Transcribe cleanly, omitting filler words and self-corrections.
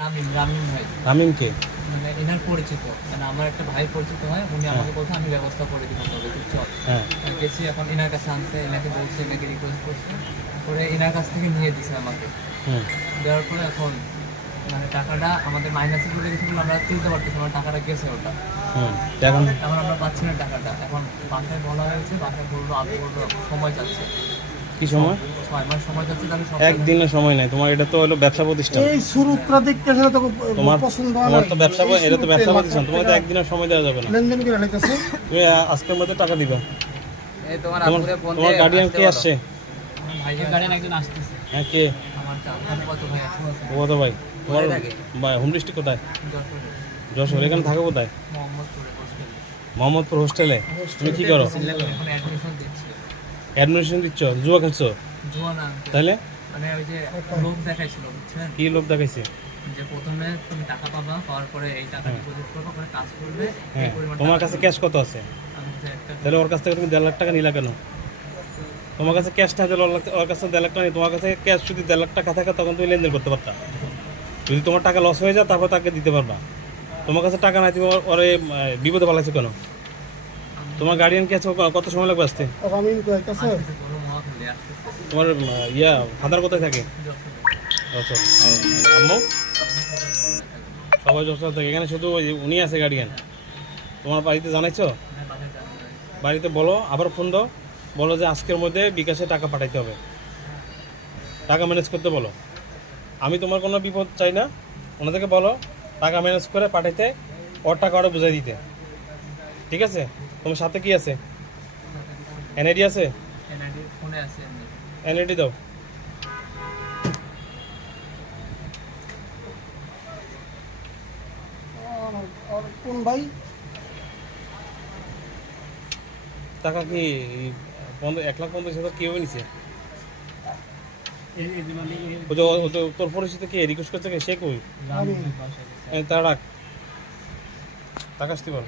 রামিম রামিম ভাই রামিম কে? মানে এনার পরিচিত, মানে আমার একটা ভাই পরিচিত হয়, উনি আমাকে বলছে আমি ব্যবস্থা করে দিব তবে তুই চল। হ্যাঁ গেছি, এখন এনার কাছে আনছে, এনাকে বলছে, এনাকে রিকোয়েস্ট করছে, পরে এনার কাছ থেকে নিয়ে দিছে আমাকে। হুম দেওয়ার পরে এখন মানে টাকাটা আমাদের মাইনাসে চলে গেছে বলে আমরা তুলতে পারতেছি না, টাকাটা গেছে ওটা। হুম এখন এখন আমরা পাচ্ছি না টাকাটা। এখন বাসায় বলা হয়েছে, বাসায় বললো আপু বললো সময় চাচ্ছে, কি সময়? 6 মাস সময় চাচ্ছে, তাহলে সব একদিনের সময় নাই তোমার, এটা তো হলো ব্যবসা প্রতিষ্ঠান। এই শুরুটা দেখতেছে না তো তোমার পছন্দ হয় তোমার না। তো ব্যবসা, এই এটা তো ব্যবসা শুরুতে প্রতিষ্ঠান, তোমাকে তো একদিনের সময় দেওয়া যাবে না। লেনদেন করে রেখেছে। তুমি আজকের মধ্যে টাকা দিবা। এই তোমার তোমার আপুরে ফোন তোমার দিয়ে গার্ডিয়ান আসতে কে বলো। আসছে? আমার ভাইয়ের গার্ডিয়ান একজন আসতেছে, হ্যাঁ কে? আমার কত ভাই আছে ও তো ভাই তোমার কোথায় থাকে? হোম ডিস্ট্রিক্ট কোথায়? যশোরে, যশোর। এখানে থাকো কোথায়? মোহাম্মদপুরে হোস্টেলে। মোহাম্মদপুর হোস্টেলে। তুমি কি করো? এখন অ্যাডমিশন দিচ্ছি। অ্যাডমিশন দিচ্ছ? জুয়া খেলছো? জুয়া না uncle। তাহলে মানে ওই যে লোক দেখাইছিল বুঝছেন, কি লোভ দেখাইছে? যে প্রথমে তুমি টাকা পাবা, পাওয়ার পরে এই টাকা ডিপোজিট করবে, পরে কাজ করবে, এই হ্যাঁ পরিমাণ তোমার টাকা কাছে দিবে। ক্যাশ কত আছে? আমি যে একটা তাহলে ওর কাছ থেকে তুমি 1.5 লাখ টাকা নিলা কেন? তোমার কাছে ক্যাশ না দিলে ওর কাছে 1.5 লাখ টাকা নেই, তোমার কাছে ক্যাশ যদি 1.5 লাখ টাকা থাকে তখন তুমি লেনদেন করতে পারতা। যদি তোমার টাকা লস হয়ে যায় তারপর তাকে দিতে পারবা। তোমার কাছে টাকা নাই, তুমি ওরে বিপদে পালাইছো কেন? তোমার গার্ডিয়ান কে আছে? কত সময় লাগবে আসতে? রামিন কয় কাছে আসতেছে, বড় মহাখালী আসতেছে। তোমার ফাদার কোথায় থাকে? যশোরে। আচ্ছা, আম্মু সবাই যশোর থাকে। এখানে শুধু উনি আছে গার্ডিয়ান। তোমার বাড়িতে জানাইছো? হ্যাঁ, বাসায় যাওয়া যায়। বাড়িতে বলো, আবার ফোন দাও, বলো যে আজকের মধ্যে বিকাশে টাকা পাঠাইতে হবে, টাকা ম্যানেজ করতে বলো। আমি তোমার কোনো বিপদ চাই না, ওনাদেরকে বলো টাকা ম্যানেজ করে পাঠাইতে, ওর টাকা ওরা বুঝাই দিতে। ঠিক আছে? তোমার সাথে কি আছে? এনআইডি আছে? এনআইডি ফোনে আছে এমনি। এনআইডি দাও। আর কোন ভাই? টাকা কি 1,50,000 কীভাবে নিছে? তোর পরিচিত কে রিকোয়েস্ট করছে কে? সে কই? রামিন। তারা টাকা আসতে পারো।